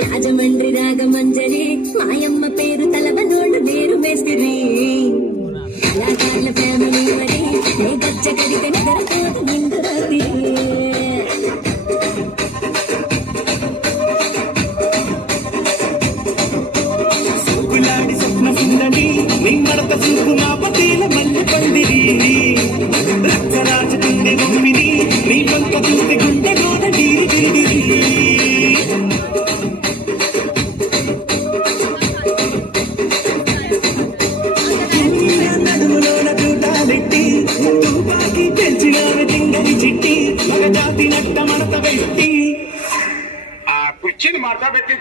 రాజమండ్రి రాగమంజరి మాయమ్మ పేరు తలవనోళ్ళు వేరు మేస్తిరి కళాకారుల ఫ్యామిలీ మరి నే గచ్చ కడితే నిద్రపోతు నిండు రాత్రి సూపులాడి స్వప్న సుందరి నీ మడత చూపు నా పతీల మల్లె పందిరి రక్తరాజ గుండె బొమ్మిని నీ వంక చూస్తే గుండె గోడ డీరి డిరిడిరి నడుములోన చూడాలెట్టి తుపాకి పెంచినారు దింగని చిట్టి మగ జాతి నట్ట మడత పెట్టి ఆ కుర్చీని మార్చా పెట్టి